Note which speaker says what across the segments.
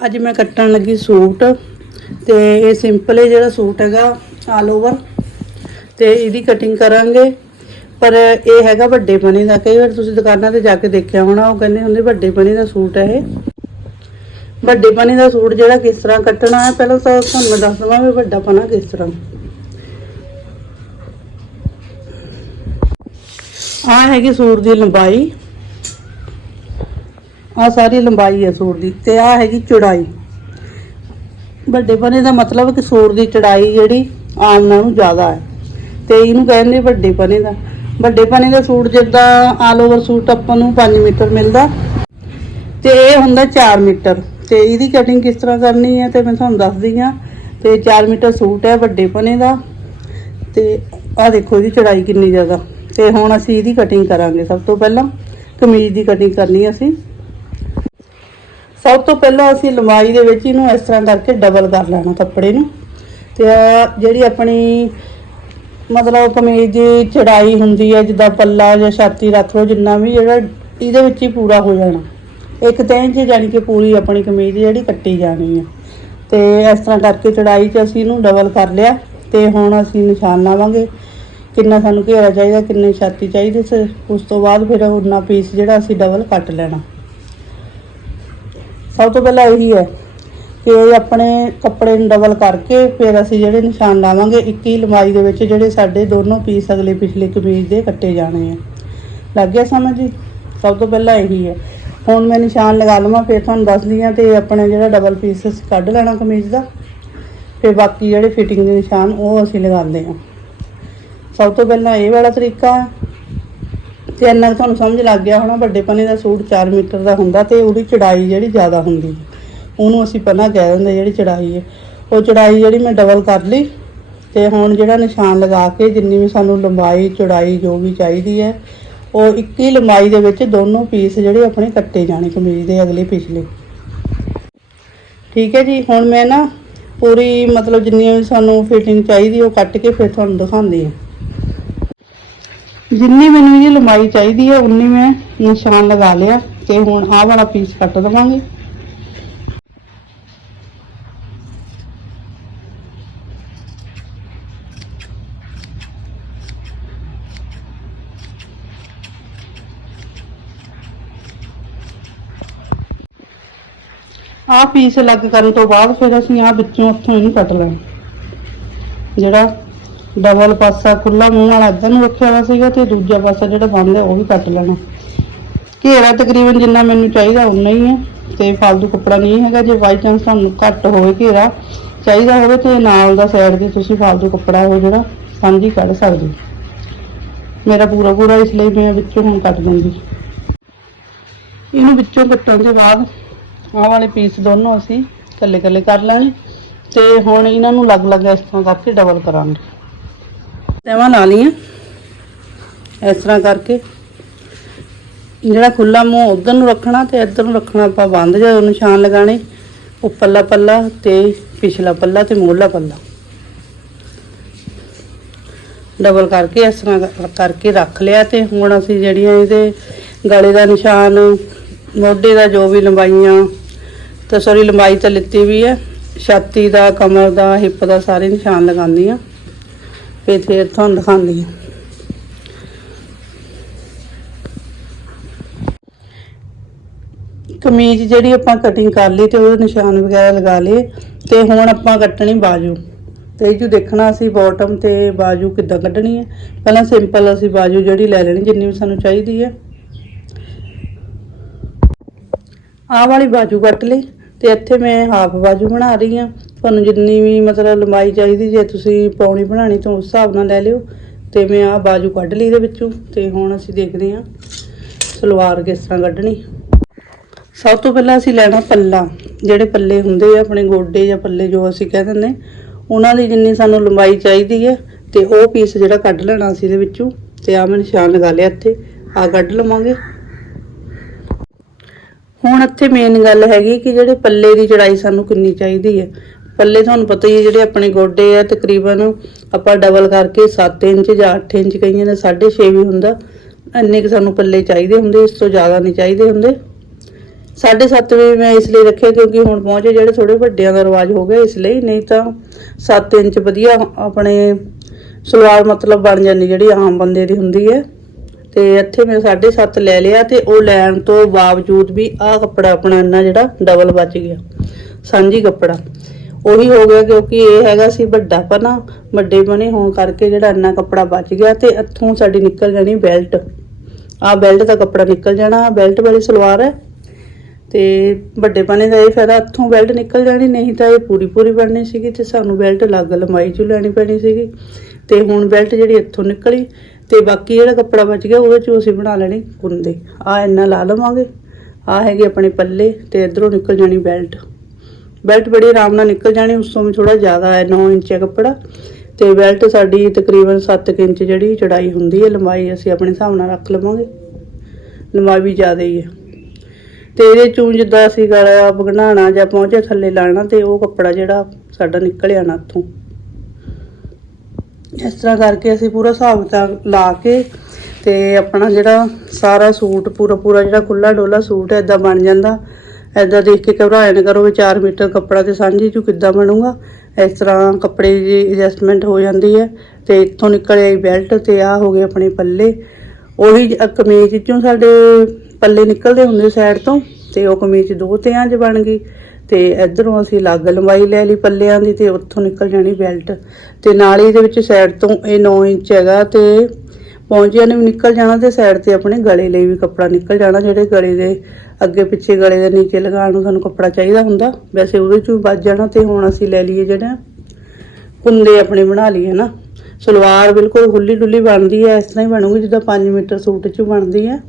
Speaker 1: ਅੱਜ ਮੈਂ ਕੱਟਣ ਲੱਗੀ ਸੂਟ ਤੇ ਇਹ ਸਿੰਪਲ ਹੈ ਜਿਹੜਾ ਸੂਟ ਹੈਗਾ ਆਲ ਓਵਰ ਤੇ ਇਹਦੀ ਕਟਿੰਗ ਕਰਾਂਗੇ। ਪਰ ਇਹ ਹੈਗਾ ਵੱਡੇ ਬਣੇ ਦਾ, ਕਈ ਵਾਰ ਤੁਸੀਂ ਦੁਕਾਨਾਂ ਤੇ ਜਾ ਕੇ ਦੇਖਿਆ ਹੋਣਾ, ਉਹ ਕਹਿੰਦੇ ਹੁੰਦੇ ਵੱਡੇ ਬਣੇ ਦਾ ਸੂਟ ਹੈ ਇਹ। ਵੱਡੇ ਬਣੇ ਦਾ ਸੂਟ ਜਿਹੜਾ ਕਿਸ ਤਰ੍ਹਾਂ ਕੱਟਣਾ ਹੈ, ਪਹਿਲਾਂ ਤਾਂ ਤੁਹਾਨੂੰ ਮੈਂ ਦੱਸ ਦਵਾਂ ਵੀ ਵੱਡਾ ਪਨਾ ਕਿਸ ਤਰ੍ਹਾਂ। ਆਹ ਹੈਗੀ ਸੂਟ ਦੀ ਲੰਬਾਈ। ਆ ਸਾਰੀ ਲੰਬਾਈ ਹੈ ਸੂਟ ਦੀ ਤੇ ਆ ਹੈਗੀ ਚੌੜਾਈ। ਵੱਡੇ ਪਨੇ ਦਾ ਮਤਲਬ ਕਿ ਸੂਟ ਦੀ ਚੌੜਾਈ ਜਿਹੜੀ ਆਮ ਨਾਲੋਂ ਜ਼ਿਆਦਾ ਹੈ। ਤੇ ਇਹਨੂੰ ਕਹਿੰਦੇ ਵੱਡੇ ਪਨੇ ਦਾ। ਵੱਡੇ ਪਨੇ ਦਾ ਸੂਟ ਜਿੱਦਾਂ ਆਲ ਓਵਰ ਸੂਟ ਆਪਾਂ ਨੂੰ 5 ਮੀਟਰ ਮਿਲਦਾ। ਤੇ ਇਹ ਹੁੰਦਾ 4 ਮੀਟਰ। ਤੇ ਇਹਦੀ ਕਟਿੰਗ ਕਿਸ ਤਰ੍ਹਾਂ ਕਰਨੀ ਹੈ ਤੇ ਮੈਂ ਤੁਹਾਨੂੰ ਦੱਸਦੀ ਹਾਂ। ਤੇ 4 ਮੀਟਰ ਸੂਟ ਹੈ ਵੱਡੇ ਪਨੇ ਦਾ। ਤੇ ਆ ਦੇਖੋ ਇਹਦੀ ਚੜਾਈ ਕਿੰਨੀ ਜ਼ਿਆਦਾ। ਤੇ ਹੁਣ ਅਸੀਂ ਇਹਦੀ ਕਟਿੰਗ ਕਰਾਂਗੇ ਸਭ ਤੋਂ ਪਹਿਲਾਂ। ਕਮੀਜ਼ ਦੀ ਕਟਿੰਗ ਕਰਨੀ ਅਸੀਂ। ਸਭ ਤੋਂ ਪਹਿਲਾਂ ਅਸੀਂ ਲੰਬਾਈ ਦੇ ਵਿੱਚ ਇਹਨੂੰ ਇਸ ਤਰ੍ਹਾਂ ਕਰਕੇ ਡਬਲ ਕਰ ਲੈਣਾ ਕੱਪੜੇ ਨੂੰ। ਤੇ ਜਿਹੜੀ ਆਪਣੀ ਮਤਲਬ ਕਮੀਜ਼ ਦੀ ਚੜਾਈ ਹੁੰਦੀ ਹੈ, ਜਿੱਦਾਂ ਪੱਲਾ ਜਾਂ ਛਾਤੀ ਰੱਖ ਲਓ, ਜਿੰਨਾ ਵੀ ਜਿਹੜਾ ਇਹਦੇ ਵਿੱਚ ਹੀ ਪੂਰਾ ਹੋ ਜਾਣਾ। ਇੱਕ ਤਾਂ 'ਚ ਜਾਣੀ ਕਿ ਪੂਰੀ ਆਪਣੀ ਕਮੀਜ਼ ਜਿਹੜੀ ਕੱਟੀ ਜਾਣੀ ਹੈ। ਤੇ ਇਸ ਤਰ੍ਹਾਂ ਕਰਕੇ ਚੜਾਈ 'ਚ ਅਸੀਂ ਇਹਨੂੰ ਡਬਲ ਕਰ ਲਿਆ ਤੇ ਹੁਣ ਅਸੀਂ ਨਿਸ਼ਾਨ ਲਾਵਾਂਗੇ। ਕਿੰਨਾ ਸਾਨੂੰ ਘੇਰਾ ਚਾਹੀਦਾ, ਕਿੰਨੇ ਛਾਤੀ ਚਾਹੀਦੀ ਤੇ ਉਸ ਤੋਂ ਬਾਅਦ ਫਿਰ ਉਹਨਾਂ ਪੀਸ ਜਿਹੜਾ ਅਸੀਂ ਡਬਲ ਕੱਟ ਲੈਣਾ। ਸਭ ਤੋਂ ਪਹਿਲਾਂ ਇਹੀ ਹੈ ਕਿ ਆਪਣੇ ਕੱਪੜੇ ਨੂੰ ਡਬਲ ਕਰਕੇ ਫਿਰ ਅਸੀਂ ਜਿਹੜੇ ਨਿਸ਼ਾਨ ਲਾਵਾਂਗੇ, ਇੱਕ ਹੀ ਲੰਬਾਈ ਦੇ ਵਿੱਚ ਜਿਹੜੇ ਸਾਡੇ ਦੋਨੋਂ ਪੀਸ ਅਗਲੇ ਪਿਛਲੇ ਕਮੀਜ਼ ਦੇ ਕੱਟੇ ਜਾਣੇ ਆ। ਲੱਗ ਗਿਆ ਸਮਝ ਜੀ? ਸਭ ਤੋਂ ਪਹਿਲਾਂ ਇਹੀ ਹੈ। ਹੁਣ ਮੈਂ ਨਿਸ਼ਾਨ ਲਗਾ ਲਵਾਂ, ਫਿਰ ਤੁਹਾਨੂੰ ਦੱਸਦੀ ਹਾਂ ਤੇ ਆਪਣੇ ਜਿਹੜਾ ਡਬਲ ਪੀਸ ਅਸੀਂ ਕੱਢ ਲੈਣਾ ਕਮੀਜ਼ ਦਾ। ਫਿਰ ਬਾਕੀ ਜਿਹੜੇ ਫਿਟਿੰਗ ਦੇ ਨਿਸ਼ਾਨ ਉਹ ਅਸੀਂ ਲਗਾਉਂਦੇ ਹਾਂ। ਸਭ ਤੋਂ ਪਹਿਲਾਂ ਇਹ ਵਾਲਾ ਤਰੀਕਾ ਤੇ ਇੰਨਾ ਕੁ ਤੁਹਾਨੂੰ ਸਮਝ ਲੱਗ ਗਿਆ ਹੋਣਾ ਵੱਡੇ ਪਨੇ ਦਾ ਸੂਟ 4 ਮੀਟਰ ਦਾ ਹੁੰਦਾ ਤੇ ਉਹਦੀ ਚੜਾਈ ਜਿਹੜੀ ਜ਼ਿਆਦਾ ਹੁੰਦੀ ਉਹਨੂੰ ਅਸੀਂ ਪਹਿਲਾਂ ਕਹਿ ਦਿੰਦੇ ਜਿਹੜੀ ਚੜਾਈ ਹੈ। ਉਹ ਚੜਾਈ ਜਿਹੜੀ ਮੈਂ ਡਬਲ ਕਰ ਲਈ ਤੇ ਹੁਣ ਜਿਹੜਾ ਨਿਸ਼ਾਨ ਲਗਾ ਕੇ ਜਿੰਨੀ ਵੀ ਸਾਨੂੰ ਲੰਬਾਈ, ਚੌੜਾਈ ਜੋ ਵੀ ਚਾਹੀਦੀ ਹੈ, ਉਹ ਇੱਕ ਹੀ ਲੰਬਾਈ ਦੇ ਵਿੱਚ ਦੋਨੋਂ ਪੀਸ ਜਿਹੜੇ ਆਪਣੇ ਕੱਟੇ ਜਾਣੇ ਕਮੀਜ਼ ਦੇ ਅਗਲੇ ਪਿਛਲੇ। ਠੀਕ ਹੈ ਜੀ, ਹੁਣ ਮੈਂ ਨਾ ਪੂਰੀ ਮਤਲਬ ਜਿੰਨੀ ਵੀ ਸਾਨੂੰ ਫਿਟਿੰਗ ਚਾਹੀਦੀ ਉਹ ਕੱਟ ਕੇ ਫਿਰ ਤੁਹਾਨੂੰ ਦਿਖਾਉਂਦੀ ਹਾਂ। ਜਿੰਨੀ ਮੈਨੂੰ ਇਹਦੀ ਲੰਬਾਈ ਚਾਹੀਦੀ ਹੈ, ਉਨੀ ਮੈਂ ਨਿਸ਼ਾਨ ਲਗਾ ਲਿਆ ਤੇ ਹੁਣ ਆਹ ਵਾਲਾ ਪੀਸ ਕੱਟ ਦਵਾਂਗੇ। ਆਹ ਪੀਸ ਅਲੱਗ ਕਰਨ ਤੋਂ ਬਾਅਦ ਫਿਰ ਅਸੀਂ ਆਹ ਵਿੱਚੋਂ ਉੱਥੋਂ ਇਹਨੂੰ ਕੱਟ ਲੈਣਾ, ਜਿਹੜਾ ਡਬਲ ਪਾਸਾ ਖੁੱਲਾ ਮੂੰਹ ਵਾਲਾ ਇਦਾਂ ਨੂੰ ਰੱਖਿਆ ਹੋਇਆ ਸੀਗਾ ਤੇ ਦੂਜਾ ਪਾਸਾ ਜਿਹੜਾ ਬੰਦ ਹੈ ਉਹ ਵੀ ਕੱਟ ਲੈਣਾ। ਘੇਰਾ ਤਕਰੀਬਨ ਜਿੰਨਾ ਮੈਨੂੰ ਚਾਹੀਦਾ ਉਨਾ ਹੀ ਹੈ ਤੇ ਫਾਲਤੂ ਕੱਪੜਾ ਨਹੀਂ ਹੈਗਾ। ਜੇ ਬਾਈ ਚਾਂਸ ਤੁਹਾਨੂੰ ਘੱਟ ਹੋਵੇ ਘੇਰਾ, ਚਾਹੀਦਾ ਹੋਵੇ ਤੇ ਨਾਲ ਦਾ ਸਾਈਡ ਦੀ ਤੁਸੀਂ ਫਾਲਤੂ ਕੱਪੜਾ ਹੋ ਜਿਹੜਾ ਸਾਂਝੀ ਕੱਢ ਸਕਦੇ ਮੇਰਾ ਪੂਰਾ ਪੂਰਾ ਇਸ ਲਈ ਮੈਂ ਵਿੱਚੋਂ ਹੁਣ ਕੱਟ ਦਿੰਦੀ। ਇਹਨੂੰ ਵਿੱਚੋਂ ਕੱਟਣ ਦੇ ਬਾਅਦ ਆਹ ਵਾਲੇ ਪੀਸ ਦੋਨੋਂ ਅਸੀਂ ਕੱਲੇ ਕੱਲੇ ਕਰ ਲਾਂਗੇ ਤੇ ਹੁਣ ਇਹਨਾਂ ਨੂੰ ਅਲੱਗ-ਅਲੱਗ ਇਸ ਤਰ੍ਹਾਂ ਕਰਕੇ ਡਬਲ ਕਰਾਂਗੇ। ਤੈਵਾਂ ਲਾ ਲਈਆਂ। ਇਸ ਤਰ੍ਹਾਂ ਕਰਕੇ ਜਿਹੜਾ ਖੁੱਲਾ ਮੂੰਹ ਉਧਰ ਨੂੰ ਰੱਖਣਾ ਤੇ ਇੱਧਰ ਨੂੰ ਰੱਖਣਾ, ਆਪਾਂ ਬੰਦ ਜਦੋਂ ਨਿਸ਼ਾਨ ਲਗਾਣੇ ਉੱਪਰਲਾ ਪੱਲਾ ਤੇ ਪਿਛਲਾ ਪੱਲਾ ਤੇ ਮੂਹਰਲਾ ਪੱਲਾ। ਡਬਲ ਕਰਕੇ ਇਸ ਤਰ੍ਹਾਂ ਕਰਕੇ ਰੱਖ ਲਿਆ ਤੇ ਹੁਣ ਅਸੀਂ ਜਿਹੜੀਆਂ ਇਹਦੇ ਗਲੇ ਦਾ ਨਿਸ਼ਾਨ, ਮੋਢੇ ਦਾ ਜੋ ਵੀ ਲੰਬਾਈਆਂ, ਤਾਂ ਸੌਰੀ ਲੰਬਾਈ ਤਾਂ ਲਿੱਤੀ ਵੀ ਹੈ, ਛਾਤੀ ਦਾ, ਕਮਰ ਦਾ, ਹਿੱਪ ਦਾ ਸਾਰੇ ਨਿਸ਼ਾਨ ਲਗਾਉਂਦੀ ਆ ਫਿਰ ਫਿਰ ਤੁਹਾਨੂੰ ਦਿਖਾਉਂਦੀ ਹਾਂ। ਕਮੀਜ਼ ਜਿਹੜੀ ਆਪਾਂ ਕਟਿੰਗ ਕਰ ਲਈ ਤੇ ਉਹਦੇ ਨਿਸ਼ਾਨ ਵਗੈਰਾ ਲਗਾ ਲਏ ਤੇ ਹੁਣ ਆਪਾਂ ਕੱਟਣੀ ਬਾਜੂ। ਤੇ ਇਹ ਜੋ ਦੇਖਣਾ ਅਸੀਂ ਬਾਟਮ ਤੇ ਬਾਜੂ ਕਿੱਦਾਂ ਕੱਢਣੀ ਹੈ। ਪਹਿਲਾਂ ਸਿੰਪਲ ਅਸੀਂ ਬਾਜੂ ਜਿਹੜੀ ਲੈ ਲੈਣੀ, ਜਿੰਨੀ ਵੀ ਸਾਨੂੰ ਚਾਹੀਦੀ ਹੈ। ਆਹ ਵਾਲੀ ਬਾਜੂ ਕੱਟ ਲਈ। ਤੇ ਇੱਥੇ ਮੈਂ ਹਾਫ ਬਾਜੂ ਬਣਾ ਰਹੀ ਹਾਂ। ਤੁਹਾਨੂੰ ਜਿੰਨੀ ਵੀ ਮਤਲਬ ਲੰਬਾਈ ਚਾਹੀਦੀ, ਜੇ ਤੁਸੀਂ ਪੌਣੀ ਬਣਾਣੀ ਤਾਂ ਉਸ ਹਿਸਾਬ ਨਾਲ ਲੈ ਲਿਓ। ਤੇ ਮੈਂ ਆਹ ਬਾਜੂ ਕੱਢ ਲਈ ਇਹਦੇ ਵਿੱਚੋਂ। ਤੇ ਹੁਣ ਅਸੀਂ ਦੇਖਦੇ ਹਾਂ ਸਲਵਾਰ ਕਿਸ ਤਰ੍ਹਾਂ ਕੱਢਣੀ। ਸਭ ਤੋਂ ਪਹਿਲਾਂ ਅਸੀਂ ਲੈਣਾ ਪੱਲਾ। ਜਿਹੜੇ ਪੱਲੇ ਹੁੰਦੇ ਆ, ਆਪਣੇ ਗੋਡੇ ਜਾਂ ਪੱਲੇ ਜੋ ਅਸੀਂ ਕਹਿ ਦਿੰਦੇ ਉਹਨਾਂ ਦੀ ਜਿੰਨੀ ਸਾਨੂੰ ਲੰਬਾਈ ਚਾਹੀਦੀ ਹੈ ਤੇ ਉਹ ਪੀਸ ਜਿਹੜਾ ਕੱਢ ਲੈਣਾ ਅਸੀਂ ਇਹਦੇ ਵਿੱਚੋਂ। ਤੇ ਆ ਮੈਂ ਨਿਸ਼ਾਨ ਲਗਾ ਲਿਆ ਇੱਥੇ। ਆ ਕੱਢ ਲਵਾਂਗੇ। ਹੁਣ ਇੱਥੇ ਮੇਨ ਗੱਲ ਹੈਗੀ ਕਿ ਜਿਹੜੇ ਪੱਲੇ ਦੀ ਚੜਾਈ ਸਾਨੂੰ ਕਿੰਨੀ ਚਾਹੀਦੀ ਹੈ। ਪੱਲੇ ਤੁਹਾਨੂੰ ਪਤਾ ਹੀ ਹੈ, ਜਿਹੜੇ ਆਪਣੇ ਗੋਡੇ ਆ, ਤਕਰੀਬਨ ਆਪਾਂ ਡਬਲ ਕਰਕੇ 7 ਇੰਚ ਜਾਂ 8 ਇੰਚ ਕਈਆਂ ਦਾ 6.5 ਵੀ ਹੁੰਦਾ। ਇੰਨੇ ਕਿ ਸਾਨੂੰ ਪੱਲੇ ਚਾਹੀਦੇ ਹੁੰਦੇ, ਇਸ ਤੋਂ ਜ਼ਿਆਦਾ ਨਹੀਂ ਚਾਹੀਦੇ ਹੁੰਦੇ। 7.5 ਵੀ ਮੈਂ ਇਸ ਲਈ ਰੱਖਿਆ ਕਿਉਂਕਿ ਹੁਣ ਪਹੁੰਚੇ ਜਿਹੜੇ ਥੋੜੇ ਵੱਡਿਆਂ ਦਾ ਰਿਵਾਜ ਹੋ ਗਿਆ ਇਸ ਲਈ, ਨਹੀਂ ਤਾਂ 7 ਇੰਚ ਵਧੀਆ ਆਪਣੇ ਸਲਵਾਰ ਮਤਲਬ ਬਣ ਜਾਂਦੀ ਜਿਹੜੀ ਆਮ ਬੰਦੇ ਦੀ ਹੁੰਦੀ ਹੈ। ਤੇ ਇੱਥੇ ਮੈਂ 7.5 ਲੈ ਲਿਆ ਤੇ ਉਹ ਲੈਣ ਤੋਂ ਬਾਵਜੂਦ ਵੀ ਆਹ ਕੱਪੜਾ ਆਪਣਾ ਇੰਨਾ ਜਿਹੜਾ ਡਬਲ ਬਚ ਗਿਆ। ਸਾਂਝੀ ਕੱਪੜਾ। ਉਹੀ ਹੋ ਗਿਆ ਕਿਉਂਕਿ ਇਹ ਹੈਗਾ ਸੀ ਵੱਡਾ ਪਨਾ, ਵੱਡੇ ਬਣੇ ਹੋਣ ਕਰਕੇ ਜਿਹੜਾ ਇੰਨਾ ਕੱਪੜਾ ਬਚ ਗਿਆ ਤੇ ਇੱਥੋਂ ਸਾਡੀ ਨਿਕਲ ਜਾਣੀ ਬੈਲਟ। ਆਹ ਬੈਲਟ ਦਾ ਕੱਪੜਾ ਨਿਕਲ ਜਾਣਾ ਬੈਲਟ ਵਾਲੀ ਸਲਵਾਰ ਹੈ। ਤੇ ਵੱਡੇ ਪਨੇ ਦਾ ਇਹ ਫਾਇਦਾ, ਇੱਥੋਂ ਬੈਲਟ ਨਿਕਲ ਜਾਣੀ, ਨਹੀਂ ਤਾਂ ਇਹ ਪੂਰੀ ਪੂਰੀ ਬਣਨੀ ਸੀਗੀ ਤੇ ਸਾਨੂੰ ਬੈਲਟ ਅਲੱਗ ਲੰਬਾਈ 'ਚ ਲੈਣੀ ਪੈਣੀ ਸੀਗੀ। ਤੇ ਹੁਣ ਬੈਲਟ ਜਿਹੜੀ ਇੱਥੋਂ ਨਿਕਲੀ ਤੇ ਬਾਕੀ ਜਿਹੜਾ ਕੱਪੜਾ ਬਚ ਗਿਆ, ਉਹਦੇ 'ਚੋਂ ਅਸੀਂ ਬਣਾ ਲੈਣੇ ਕੁੰਦੇ। ਆ ਇੰਨਾ ਲਾ ਲਵਾਂਗੇ। ਆ ਹੈਗੇ ਆਪਣੇ ਪੱਲੇ ਤੇ ਇਧਰੋਂ ਨਿਕਲ ਜਾਣੀ ਬੈਲਟ। ਬੈਲਟ ਬੜੀ ਆਰਾਮ ਨਾਲ ਨਿਕਲ ਜਾਣੀ, ਉਸ ਤੋਂ ਵੀ ਥੋੜਾ ਜ਼ਿਆਦਾ ਹੈ 9 ਇੰਚ ਹੈ ਕੱਪੜਾ। ਤੇ ਬੈਲਟ ਸਾਡੀ ਤਕਰੀਬਨ 7 ਇੰਚ ਜਿਹੜੀ ਚੜਾਈ ਹੁੰਦੀ ਹੈ, ਲੰਬਾਈ ਅਸੀਂ ਆਪਣੇ ਹਿਸਾਬ ਨਾਲ ਰੱਖ ਲਵਾਂਗੇ। ਲੰਬਾਈ ਵੀ ਜ਼ਿਆਦਾ ਹੀ ਹੈ। ਤੇ ਇਹਦੇ ਚੋਂ ਜਿੱਦਾਂ ਅਸੀਂ ਗਲਾ ਬਣਾਉਣਾ ਜਾਂ ਪਹੁੰਚੇ ਥੱਲੇ ਲਾਣਾ ਤੇ ਉਹ ਕੱਪੜਾ ਜਿਹੜਾ ਸਾਡਾ ਨਿਕਲ ਆਣਾ ਇੱਥੋਂ। ਇਸ ਤਰ੍ਹਾਂ ਕਰਕੇ ਅਸੀਂ ਪੂਰਾ ਹਿਸਾਬ ਕਿਤਾਬ ਲਾ ਕੇ ਤੇ ਆਪਣਾ ਜਿਹੜਾ ਸਾਰਾ ਸੂਟ, ਪੂਰਾ ਪੂਰਾ ਜਿਹੜਾ ਖੁੱਲਾ ਡੋਲਾ ਸੂਟ ਐਦਾਂ ਬਣ ਜਾਂਦਾ। ਐਦਾਂ ਦੇਖ ਕੇ ਘਬਰਾਇਆ ਨਾ ਕਰੋ ਵੀ 4 ਮੀਟਰ ਕੱਪੜਾ ਤੇ ਸਾਂਝੀ ਚੋਂ ਕਿੱਦਾਂ ਬਣੂਗਾ। ਇਸ ਤਰ੍ਹਾਂ ਕੱਪੜੇ ਦੀ ਐਡਜਸਟਮੈਂਟ ਹੋ ਜਾਂਦੀ ਹੈ ਤੇ ਇੱਥੋਂ ਨਿਕਲ ਆਈ ਬੈਲਟ ਤੇ ਆ ਹੋ ਗਏ ਆਪਣੇ ਪੱਲੇ। ਉਹੀ ਕਮੀਜ਼ ਚੋਂ ਸਾਡੇ ਪੱਲੇ ਨਿਕਲਦੇ ਹੁੰਦੇ ਸਾਈਡ ਤੋਂ ਤੇ ਉਹ ਕਮੀਜ਼ ਦੋ ਤਿਆਂ 'ਚ ਬਣ ਗਈ। ਤੇ ਇਧਰੋਂ ਅਸੀਂ ਅਲੱਗ ਲੰਬਾਈ ਲੈ ਲਈ ਪੱਲਿਆਂ ਦੀ ਤੇ ਉੱਥੋਂ ਨਿਕਲ ਜਾਣੀ ਬੈਲਟ। ਤੇ ਨਾਲ ਹੀ ਇਹਦੇ ਵਿੱਚ ਸਾਈਡ ਤੋਂ ਇਹ 9 ਇੰਚ ਹੈਗਾ ਤੇ ਪੌਂਚਿਆਂ ਨੇ ਵੀ ਨਿਕਲ ਜਾਣਾ ਤੇ ਸਾਈਡ ਤੇ ਆਪਣੇ ਗਲੇ ਲਈ ਵੀ ਕੱਪੜਾ ਨਿਕਲ ਜਾਣਾ, ਜਿਹੜੇ ਗਲੇ ਦੇ ਅੱਗੇ ਪਿੱਛੇ ਗਲੇ ਦੇ ਨੀਚੇ ਲਗਾਉਣ ਨੂੰ ਸਾਨੂੰ ਕੱਪੜਾ ਚਾਹੀਦਾ ਹੁੰਦਾ। ਵੈਸੇ ਉਹਦੇ ਚੋਂ ਵੀ ਬਚ ਜਾਣਾ ਤੇ ਹੁਣ ਅਸੀਂ ਲੈ ਲਈਏ ਜਿਹੜਾ ਕੁੰਦੇ ਆਪਣੇ ਬਣਾ ਲਈਏ ਨਾ। ਸਲਵਾਰ ਬਿਲਕੁਲ ਖੁੱਲੀ ਡੁੱਲੀ ਬਣਦੀ ਹੈ, ਇਸ ਤਰ੍ਹਾਂ ਹੀ ਬਣੂਗੀ ਜਿੱਦਾਂ 5 ਮੀਟਰ ਸੂਟ 'ਚ ਬਣਦੀ ਹੈ।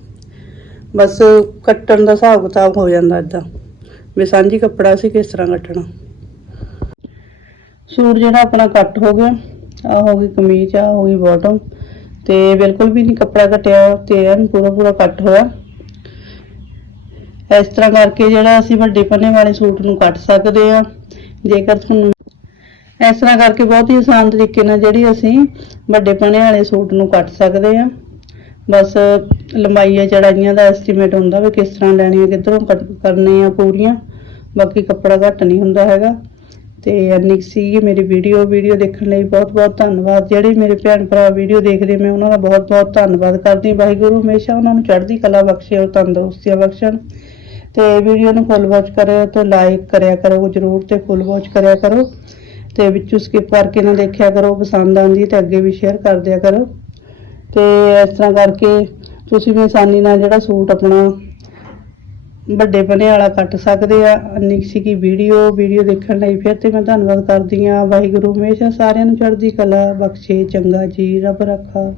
Speaker 1: ਬਸ ਕੱਟਣ ਦਾ ਹਿਸਾਬ ਕਿਤਾਬ ਹੋ ਜਾਂਦਾ ਇਦਾਂ। ਵੀ ਸਾਂਝੀ ਕੱਪੜਾ ਸੀ ਕਿਸ ਤਰ੍ਹਾਂ ਕੱਟਣਾ। ਸੂਟ ਜਿਹੜਾ ਆਪਣਾ ਕੱਟ ਹੋ ਗਿਆ ਆ ਹੋ ਗਈ ਕਮੀਜ਼ ਆ ਹੋ ਗਈ ਬਾਟਮ ਤੇ ਬਿਲਕੁਲ ਵੀ ਨਹੀਂ ਕੱਪੜਾ ਕੱਟਿਆ, ਤੇ ਐਨ ਪੂਰਾ ਪੂਰਾ ਕੱਟ ਹੋਇਆ। ਇਸ ਤਰ੍ਹਾਂ ਕਰਕੇ ਜਿਹੜਾ ਅਸੀਂ ਵੱਡੇ ਪੰਨੇ ਵਾਲੇ ਸੂਟ ਨੂੰ ਕੱਟ ਸਕਦੇ ਆ ਜੇਕਰ ਤੁਹਾਨੂੰ ਇਸ ਤਰ੍ਹਾਂ ਕਰਕੇ ਬਹੁਤ ਹੀ ਆਸਾਨ ਤਰੀਕੇ ਨਾਲ ਜਿਹੜੀ ਅਸੀਂ ਵੱਡੇ ਪੰਨੇ ਵਾਲੇ ਸੂਟ ਨੂੰ ਕੱਟ ਸਕਦੇ ਆ ਬਸ ਲੰਬਾਈਆਂ ਚੜਾਈਆਂ ਦਾ ਐਸਟੀਮੇਟ ਹੁੰਦਾ ਵੀ ਕਿਸ ਤਰ੍ਹਾਂ ਲੈਣੀ ਹੈ ਕਿੱਧਰੋਂ ਕੱਟ ਕਰਨੀ ਆ ਪੂਰੀਆਂ, ਬਾਕੀ ਕੱਪੜਾ ਘੱਟ ਨਹੀਂ ਹੁੰਦਾ ਹੈਗਾ। ਤੇ ਇੰਨੀ ਕੁ ਸੀਗੀ ਮੇਰੀ ਵੀਡੀਓ ਵੀਡੀਓ ਦੇਖਣ ਲਈ ਬਹੁਤ ਬਹੁਤ ਧੰਨਵਾਦ। ਜਿਹੜੇ ਮੇਰੇ ਭੈਣ ਭਰਾ ਵੀਡੀਓ ਦੇਖਦੇ ਮੈਂ ਉਹਨਾਂ ਦਾ ਬਹੁਤ ਬਹੁਤ ਧੰਨਵਾਦ ਕਰਦੀ ਵਾਹਿਗੁਰੂ ਹਮੇਸ਼ਾ ਉਹਨਾਂ ਨੂੰ ਚੜ੍ਹਦੀ ਕਲਾ ਬਖਸ਼ੇ ਔਰ ਤੰਦਰੁਸਤੀਆਂ ਬਖਸ਼ਣ। ਤੇ ਵੀਡੀਓ ਨੂੰ ਫੁੱਲ ਵਾਚ ਕਰਿਓ ਤੇ ਲਾਈਕ ਕਰਿਆ ਕਰੋ, ਜਰੂਰ ਤੇ ਫੁੱਲ ਵਾਚ ਕਰਿਆ ਕਰੋ। ਤੇ ਵਿੱਚੋਂ ਸਕਿਪ ਕਰਕੇ ਨਾ ਦੇਖਿਆ ਕਰੋ, ਪਸੰਦ ਆਉਂਦੀ ਤੇ ਅੱਗੇ ਵੀ ਸ਼ੇਅਰ ਕਰ ਦਿਆ ਕਰੋ। ਤੇ ਇਸ ਤਰ੍ਹਾਂ ਕਰਕੇ ਤੁਸੀਂ ਵੀ ਆਸਾਨੀ ਨਾਲ ਜਿਹੜਾ ਸੂਟ ਆਪਣਾ ਵੱਡੇ ਬਣੇ ਵਾਲਾ ਕੱਟ ਸਕਦੇ ਆ। ਨਿਕਸੀ ਸੀਗੀ ਵੀਡੀਓ ਵੀਡੀਓ ਦੇਖਣ ਲਈ ਫਿਰ ਤੇ ਮੈਂ ਧੰਨਵਾਦ ਕਰਦੀ ਆ ਵਾਹਿਗੁਰੂ ਹਮੇਸ਼ਾ ਸਾਰਿਆਂ ਨੂੰ ਚੜ੍ਹਦੀ ਕਲਾ ਬਖਸ਼ੇ, ਚੰਗਾ ਜੀ, ਰੱਬ ਰੱਖਾ।